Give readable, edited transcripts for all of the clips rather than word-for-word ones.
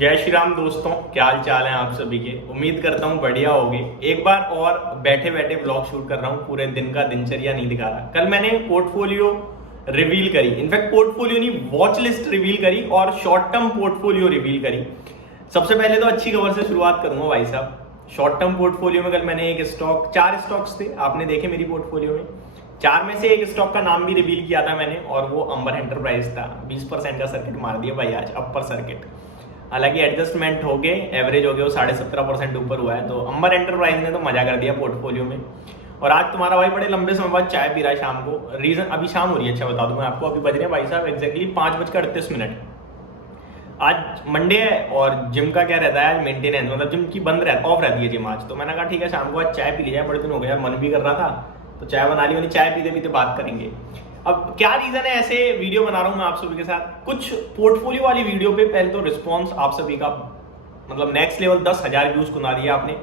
जय श्री राम दोस्तों, क्या हाल चाल है आप सभी के। उम्मीद करता हूँ बढ़िया होगे। एक बार और बैठे बैठे ब्लॉग शूट कर रहा हूँ, पूरे दिन का दिनचर्या नहीं दिखा रहा। कल मैंने पोर्टफोलियो रिवील करी, इनफैक्ट पोर्टफोलियो नहीं वॉच लिस्ट रिवील करी और शॉर्ट टर्म पोर्टफोलियो रिवील करी। सबसे पहले तो अच्छी खबर से शुरुआत करूंगा भाई साहब। शॉर्ट टर्म पोर्टफोलियो में कल मैंने एक स्टॉक, 4 स्टॉक्स थे आपने देखे मेरी पोर्टफोलियो में। 4 में से एक स्टॉक का नाम भी रिवील किया था मैंने, और वो अंबर एंटरप्राइज था। 20% का सर्किट मार दिया भाई आज, अपर सर्किट। हालांकि एडजस्टमेंट हो गए, एवरेज हो गया, वो 17.5% ऊपर हुआ है। तो अंबर एंटरप्राइज ने तो मजा कर दिया पोर्टफोलियो में। और आज तुम्हारा भाई बड़े लंबे समय बाद चाय पी रहा है शाम को। रीजन अभी शाम हो रही है, अच्छा बता दूं मैं आपको। अभी बज रहे हैं भाई साहब एक्जैक्टली 5:38। आज मंडे है और जिम का क्या रहता है, मेंटेनेंस, मतलब जिम की बंद रहता, ऑफ रहती है जिम आज। तो मैंने कहा ठीक है शाम को आज चाय पी ली जाए, बड़े दिन हो गए यार, मन भी कर रहा था तो चाय बना ली। मैंने चाय पीते पीते बात करेंगे। अब क्या रीजन है ऐसे वीडियो बना रहा हूं मैं आप सभी के साथ। कुछ पोर्टफोलियो वाली वीडियो पे पहले तो रिस्पॉन्स आप सभी का मतलब नेक्स्ट लेवल, 10,000 व्यूज कुना दिया आपने।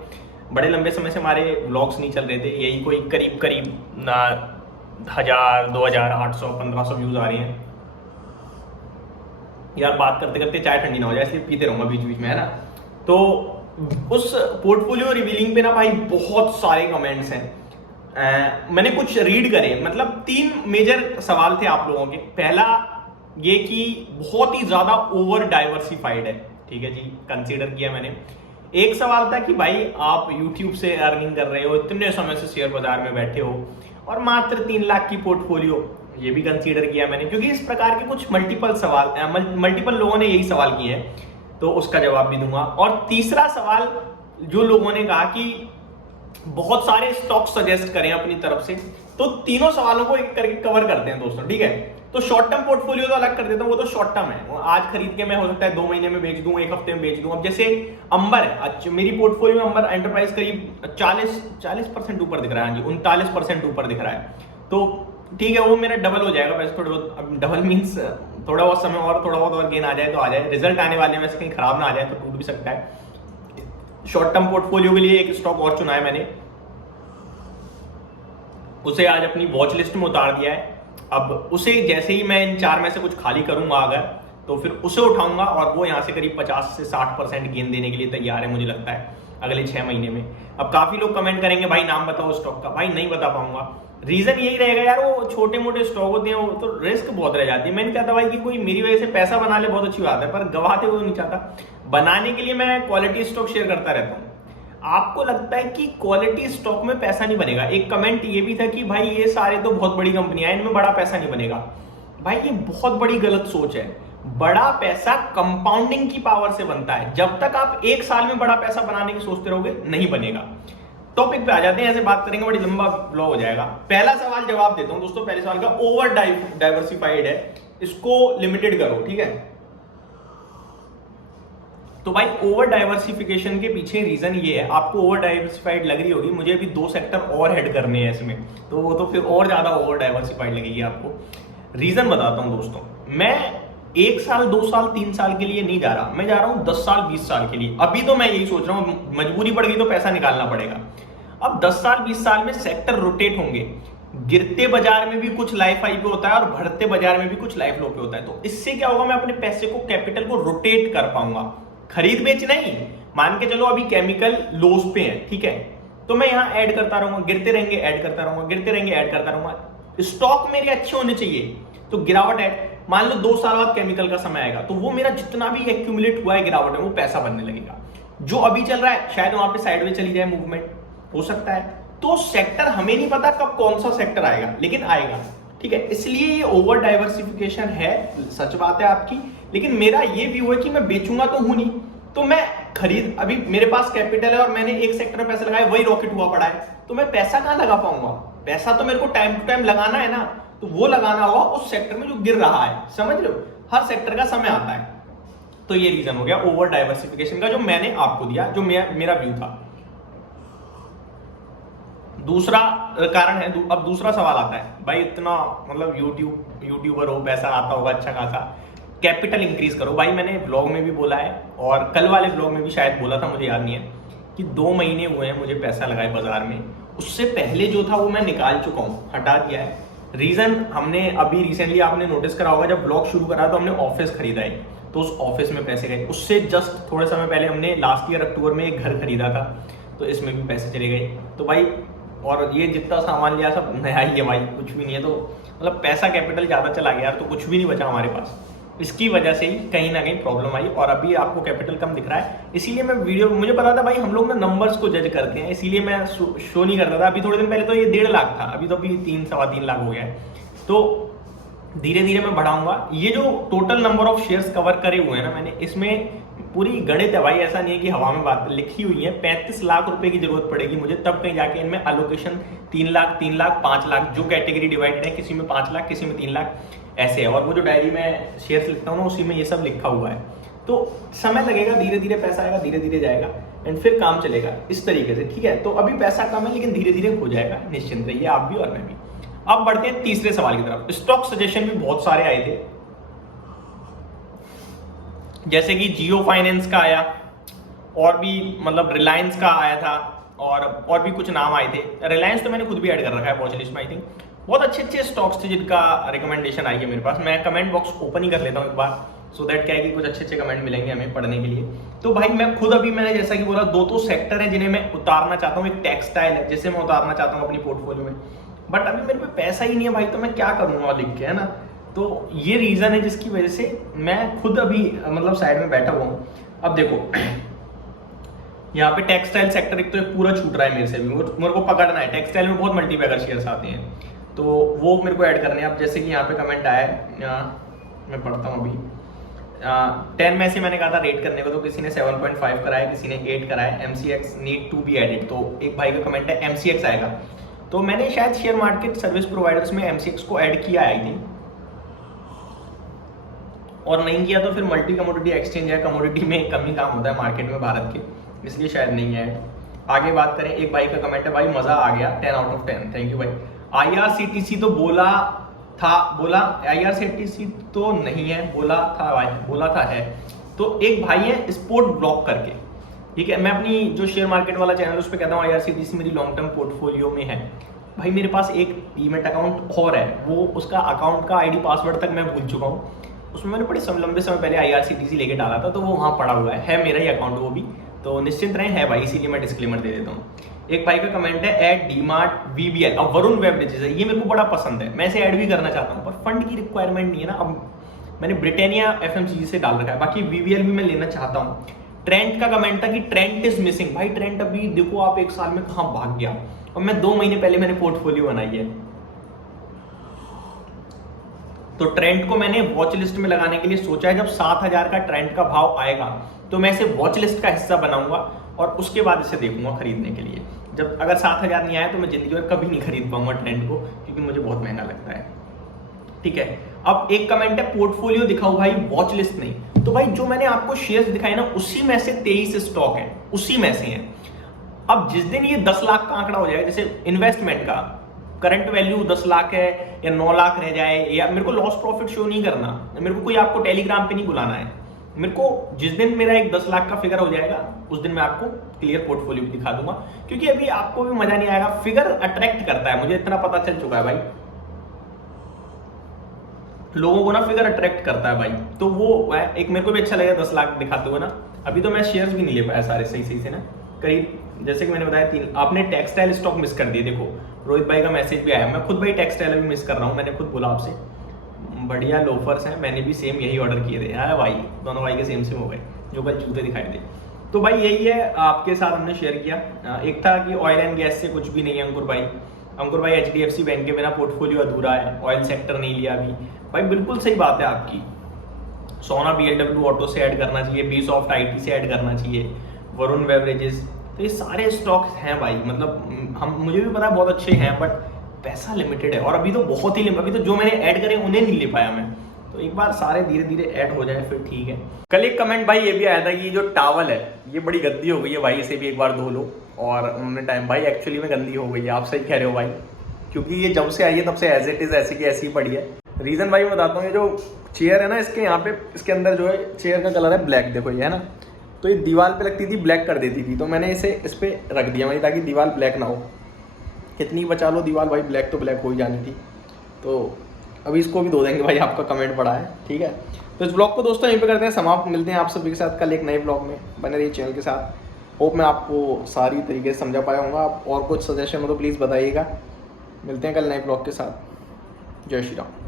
बड़े लंबे समय से हमारे व्लॉग्स नहीं चल रहे थे, यही कोई करीब 1000, 2800, 1500 व्यूज आ रहे हैं यार। बात करते करते चाय ठंडी ना हो जाए, इसलिए पीते रहूंगा बीच बीच में, है ना। तो उस पोर्टफोलियो रिवीलिंग पे ना भाई बहुत सारे कमेंट्स हैं। मैंने कुछ रीड करे, मतलब 3 मेजर सवाल थे आप लोगों के। पहला ये कि बहुत ही ज्यादा ओवर डाइवर्सिफाइड है, ठीक है जी, कंसीडर किया मैंने। एक सवाल था कि भाई आप YouTube से अर्निंग कर रहे हो, इतने समय से शेयर बाजार में बैठे हो और मात्र 3 लाख की पोर्टफोलियो, ये भी कंसीडर किया मैंने, क्योंकि इस प्रकार के कुछ मल्टीपल लोगों ने यही सवाल किए हैं, तो उसका जवाब भी दूंगा। और तीसरा सवाल जो लोगों ने कहा कि बहुत सारे स्टॉक सजेस्ट करें अपनी तरफ से, तो तीनों सवालों को एक करके कवर करते हैं दोस्तों, ठीक है। तो शॉर्ट टर्म पोर्टफोलियो तो अलग कर देता हूं, वो तो शॉर्ट टर्म है, आज खरीद के मैं हो सकता है 2 महीने में बेच दूं, 1 हफ्ते में बेच दूं। अब जैसे अंबर है, मेरी पोर्टफोलियो में अंबर एंटरप्राइज करीब 40% ऊपर दिख रहा है, 39% ऊपर दिख रहा है। तो ठीक है, वो मेरा डबल हो जाएगा वैसे, थोड़े बहुत डबल मीन्स थोड़ा बहुत समय और थोड़ा बहुत और गेन आ जाए तो आ जाए। रिजल्ट आने वाले में से कहीं खराब ना आ जाए तो टूट भी सकता है। शॉर्ट टर्म पोर्टफोलियो के लिए एक स्टॉक और चुना है मैंने, उसे आज अपनी वॉच लिस्ट में उतार दिया है। अब उसे जैसे ही मैं इन 4 में से कुछ खाली करूंगा अगर, तो फिर उसे उठाऊंगा और वो यहां से करीब 50 से 60% गेन देने के लिए तैयार है, मुझे लगता है अगले 6 महीने में। अब काफी लोग कमेंट करेंगे भाई नाम बताओ स्टॉक का। भाई नहीं बता पाऊंगा, रीजन यही रहेगा यार, वो छोटे मोटे स्टॉक होते हैं, वो तो रिस्क बहुत रह जाती है। मैं नहीं चाहता भाई कि कोई मेरी वजह से पैसा बना ले, बहुत अच्छी बात है, पर गवाते हुए नहीं चाहता। बनाने के लिए मैं क्वालिटी स्टॉक शेयर करता रहता हूँ। आपको लगता है कि क्वालिटी स्टॉक में पैसा नहीं बनेगा। एक कमेंट ये भी था कि भाई ये सारे तो बहुत बड़ी कंपनियां हैं, इनमें बड़ा पैसा नहीं बनेगा। भाई ये बहुत बड़ी गलत सोच है। बड़ा पैसा कंपाउंडिंग की पावर से बनता है। जब तक आप 1 साल में बड़ा पैसा बनाने की सोचते रहोगे, नहीं बनेगा। टॉपिक पे आ जाते हैं, ऐसे बात करेंगे बड़ी लंबा ब्लॉग हो जाएगा। पहला सवाल जवाब देता हूं दोस्तों। पहले सवाल का ओवर डाइवर्सिफाइड है, इसको लिमिटेड करो, ठीक है। तो भाई ओवर डाइवर्सिफिकेशन के पीछे रीजन ये है, आपको ओवर डाइवर्सिफाइड लग रही होगी, मुझे अभी 2 सेक्टर और हेड करने हैं इसमें, तो वो तो फिर और ज्यादा ओवर डाइवर्सिफाइड लगेगी आपको। रीजन बताता हूं दोस्तों। मैं 1 साल, 2 साल, 3 साल के लिए नहीं जा रहा, मैं जा रहा हूं 10 साल, 20 साल के लिए। अभी तो मैं यही सोच रहा हूं, मजबूरी पड़ गई तो पैसा निकालना पड़ेगा। अब 10 साल, 20 साल में सेक्टर रोटेट होंगे। गिरते बाजार में भी कुछ लाइफ हाई पे होता है और बढ़ते बाजार में भी कुछ लाइफ लो पे होता है। तो इससे क्या होगा, मैं अपने पैसे को, कैपिटल को रोटेट कर पाऊंगा। खरीद बेच नहीं, मान के चलो अभी केमिकल लोस पे है, ठीक है, तो मैं यहां ऐड करता रहूंगा, गिरते रहेंगे ऐड करता रहूंगा, गिरते रहेंगे ऐड करता रहूंगा। स्टॉक मेरे अच्छे होने चाहिए, तो गिरावट ऐड, मान लो 2 साल बाद केमिकल का समय आएगा, तो वो मेरा जितना भी एक्यूमुलेट हुआ है गिरावट में, वो पैसा बनने लगेगा। जो अभी चल रहा है शायद वहां पे साइडवेज चली जाए, मूवमेंट हो सकता है। तो सेक्टर हमें नहीं पता कब कौन सा सेक्टर आएगा, लेकिन आएगा, ठीक है। इसलिए ये ओवर डाइवर्सिफिकेशन है, सच बात है आपकी। लेकिन मेरा ये व्यू है कि मैं बेचूंगा तो हूं नहीं, तो मैं खरीद, अभी मेरे पास कैपिटल है और मैंने एक सेक्टर में पैसा लगाया, वही रॉकेट हुआ पड़ा है, तो मैं पैसा कहां लगा पाऊंगा। पैसा तो मेरे को टाइम टू टाइम लगाना है ना, तो वो लगाना होगा उस सेक्टर में जो गिर रहा है, समझ रहे हो। हर सेक्टर का समय आता है। तो ये रीजन हो गया ओवर डाइवर्सिफिकेशन का, जो मैंने आपको दिया, जो मेरा व्यू था। दूसरा कारण है, अब दूसरा सवाल आता है, भाई इतना मतलब यूट्यूबर हो, पैसा आता होगा अच्छा खासा, कैपिटल इंक्रीज करो। भाई मैंने ब्लॉग में भी बोला है और कल वाले ब्लॉग में भी शायद बोला था, मुझे याद नहीं है, कि 2 महीने हुए हैं मुझे पैसा लगाए बाजार में। उससे पहले जो था वो मैं निकाल चुका हूं, हटा दिया है। रीजन, हमने अभी रिसेंटली आपने नोटिस करा होगा, जब ब्लॉग शुरू करा तो हमने ऑफिस खरीदा है। तो उस ऑफिस में पैसे गए। उससे जस्ट थोड़े समय पहले हमने लास्ट ईयर अक्टूबर में एक घर खरीदा था, तो इसमें भी पैसे चले गए। तो भाई और ये जितना सामान लिया सब नया ही है भाई, कुछ भी नहीं है। तो मतलब पैसा कैपिटल ज़्यादा चला गया यार, तो कुछ भी नहीं बचा हमारे पास। इसकी वजह से ही कहीं ना कहीं प्रॉब्लम आई, और अभी आपको कैपिटल कम दिख रहा है। इसीलिए मैं वीडियो, मुझे पता था भाई हम लोग ना नंबर्स को जज करते हैं, इसीलिए मैं शो नहीं करता था। अभी थोड़े दिन पहले तो ये 1.5 लाख था, अभी तो अभी 3-3.25 लाख हो गया है। तो धीरे धीरे मैं बढ़ाऊंगा। ये जो total number of shares cover करे हुए हैं ना मैंने, इसमें पूरी गणित है भाई, ऐसा नहीं है कि हवा में बात लिखी हुई है। 35 लाख रुपए की जरूरत पड़ेगी मुझे, तब कहीं जाके इनमें अलोकेशन 3 लाख, 3 लाख, 5 लाख, जो कैटेगरी डिवाइडेड है, किसी में 5 लाख, किसी में 3 लाख ऐसे है। और वो जो डायरी में शेयर्स लिखता हूँ ना, उसी में ये सब लिखा हुआ है। तो समय लगेगा, धीरे धीरे पैसा आएगा, धीरे धीरे जाएगा, एंड फिर काम चलेगा इस तरीके से, ठीक है। तो अभी पैसा कम है, लेकिन धीरे धीरे हो जाएगा, निश्चिंत रहिए आप भी और मैं भी। अब बढ़ते हैं तीसरे सवाल की तरफ। स्टॉक सजेशन भी बहुत सारे आए थे, जैसे कि जियो फाइनेंस का आया, और भी मतलब रिलायंस का आया था, और भी कुछ नाम आए थे। रिलायंस तो मैंने खुद भी ऐड कर रखा है वॉच लिस्ट में। आई थिंक बहुत अच्छे अच्छे स्टॉक्स थे जिनका रिकमेंडेशन आई है मेरे पास। मैं कमेंट बॉक्स ओपन ही कर लेता हूँ एक बार, सो दैट क्या है कि कुछ अच्छे अच्छे कमेंट मिलेंगे हमें पढ़ने के लिए। तो भाई मैं खुद अभी मैंने जैसा कि बोला, 2 सेक्टर हैं जिन्हें मैं उतारना चाहता हूँ। एक टेक्सटाइल है जिसे मैं उतारना चाहता हूँ अपनी पोर्टफोलियो में, बट अभी मेरे पे पैसा ही नहीं है भाई, तो मैं क्या करूँगा लिख के, है ना। तो ये रीजन है जिसकी वजह से मैं खुद अभी मतलब साइड में बैठा हुआ हूँ। अब देखो यहाँ पे टेक्सटाइल सेक्टर एक तो पूरा छूट रहा है मेरे से भी, मेरे को पकड़ना है। टेक्सटाइल में बहुत मल्टीबैगर शेयर्स आते हैं, तो वो मेरे को ऐड करने हैं। अब जैसे कि यहाँ पे कमेंट आया है, मैं पढ़ता हूँ अभी। 10 में से मैंने कहा था रेट करने को, तो किसी ने 7.5 कराया, किसी ने 8 कराया। MCX need to be added, तो एक भाई का कमेंट है MCX आएगा। तो मैंने शायद शेयर मार्केट सर्विस प्रोवाइडर्स में MCX को ऐड किया आई थी, और नहीं किया तो फिर मल्टी कमोडिटी एक्सचेंज है, कमोडिटी में कम ही काम होता है मार्केट में भारत के, इसलिए शायद नहीं है। आगे बात करें, एक भाई का कमेंट है, भाई मजा आ गया, 10 आउट ऑफ 10, थैंक यू भाई। IRCTC तो बोला IRCTC तो नहीं है, बोला था है। तो एक भाई है स्पोर्ट ब्लॉक करके, ठीक है। मैं अपनी जो शेयर मार्केट वाला चैनल उस पर कहता हूँ IRCTC मेरी लॉन्ग टर्म पोर्टफोलियो में है। भाई मेरे पास एक डीमैट अकाउंट और है, वो उसका अकाउंट का ID पासवर्ड तक मैं भूल चुका हूँ। उसमें मैंने बड़े लंबे समय पहले IRCTC लेके डाला था, तो वो वहाँ पड़ा हुआ है मेरा ही अकाउंट वो भी, तो निश्चिंत रहें है भाई, इसीलिए मैं डिस्क्लेमर दे देता हूँ। एक भाई का कमेंट है ऐड डीमार्ट VBL, अब वरुण बेवरेजेस है, ये मेरे को बड़ा पसंद है, मैं इसे ऐड भी करना चाहता हूँ, पर फंड की रिक्वायरमेंट नहीं है ना। अब मैंने ब्रिटानिया FMCG से डाल रखा है, बाकी VBL भी मैं लेना चाहता हूँ। ट्रेंड का कमेंट था कि ट्रेंड इज मिसिंग। भाई ट्रेंड अभी देखो आप 1 साल में कहाँ भाग गया, और मैं 2 महीने पहले मैंने पोर्टफोलियो बनाई है। तो ट्रेंड को मैंने वॉच लिस्ट में लगाने के लिए सोचा है। जब 7,000 का ट्रेंड का भाव आएगा तो मैं इसे वॉच लिस्ट का हिस्सा बनाऊंगा, और उसके बाद इसे देखूंगा खरीदने के लिए। जब अगर 7,000 नहीं आया तो मैं जिंदगी में कभी नहीं खरीद पाऊंगा ट्रेंड को, क्योंकि मुझे बहुत महंगा लगता है, ठीक है। अब एक कमेंट है पोर्टफोलियो दिखाओ भाई, वॉच लिस्ट नहीं। तो भाई जो मैंने आपको शेयर्स दिखाए ना, उसी में से 23 स्टॉक है, उसी में से है। अब जिस दिन ये 10 लाख का आंकड़ा हो जाएगा, जैसे इन्वेस्टमेंट का करंट वैल्यू 10 लाख है या 9 लाख रह जाए, या मेरे को लॉस प्रॉफिट शो नहीं करना, मेरे को कोई आपको टेलीग्राम पे नहीं बुलाना है। मेरे को जिस दिन मेरा एक 10 लाख का फिगर हो जाएगा, उस दिन मैं आपको क्लियर पोर्टफोलियो दिखा दूंगा, क्योंकि अभी आपको भी मजा नहीं आएगा। फिगर अट्रैक्ट करता है, मुझे इतना पता चल चुका है भाई, लोगों को ना फिगर अट्रैक्ट करता है भाई। तो वो एक मेरे को भी अच्छा लगेगा 10 लाख दिखाते हुए ना। अभी तो मैं शेयर्स भी नहीं ले पाया सारे सही से ना, करीब जैसे कि मैंने बताया 3। आपने टेक्सटाइल स्टॉक मिस कर दिए, देखो रोहित भाई का मैसेज भी आया। मैं खुद भाई टेक्सटाइल भी मिस कर रहा हूँ, मैंने खुद बोला आपसे, बढ़िया लोफर्स हैं, मैंने भी सेम यही ऑर्डर किए थे। हाँ भाई, दोनों भाई के सेम हो गए, जो कल जूते दिखाई थे। तो भाई यही है, आपके साथ हमने शेयर किया। एक था कि ऑयल एंड गैस से कुछ भी नहीं है अंकुर भाई HDFC बैंक के बिना पोर्टफोलियो अधूरा है, ऑयल सेक्टर नहीं लिया अभी। भाई बिल्कुल सही बात है आपकी, सोना BLW ऑटो से ऐड करना चाहिए, BSoft IT से ऐड करना चाहिए, वरुण बेवरेजेस, तो ये सारे स्टॉक्स हैं भाई। मतलब मुझे भी पता है बहुत अच्छे हैं, बट पैसा लिमिटेड है, और अभी तो बहुत ही अभी तो जो मैंने ऐड करे उन्हें नहीं ले पाया मैं। तो एक बार सारे धीरे धीरे ऐड हो जाए फिर ठीक है। कल एक कमेंट भाई ये भी आया था कि जो टावल है ये बड़ी गंदी हो गई है भाई, इसे भी एक बार धो लो। और उन्होंने टाइम भाई एक्चुअली में गंदी हो गई है, आप सही कह रहे हो भाई, क्योंकि ये जब से आई है तब से एज इट इज ऐसी की ऐसी पड़ी है। रीजन भाई बताता हूँ, ये जो चेयर है ना, इसके यहाँ पे इसके अंदर जो है चेयर का कलर है ब्लैक, देखो ये है ना, तो ये दीवार पे लगती थी ब्लैक कर देती थी, तो मैंने इसे इस पर रख दिया भाई, ताकि दीवार ब्लैक ना हो। कितनी बचा लो दीवार भाई, ब्लैक तो ब्लैक हो ही जानी थी। तो अभी इसको भी धो देंगे भाई, आपका कमेंट पड़ा है, ठीक है। तो इस ब्लॉग को दोस्तों यहीं पे करते हैं समाप्त, मिलते हैं आप सभी के साथ कल एक नए ब्लॉग में, बने रहिए चैनल के साथ। होप मैं आपको सारी तरीके से समझा पाया हूँ। आप और कुछ सजेशन हो तो प्लीज़ बताइएगा। मिलते हैं कल नए ब्लॉग के साथ। जय श्री राम।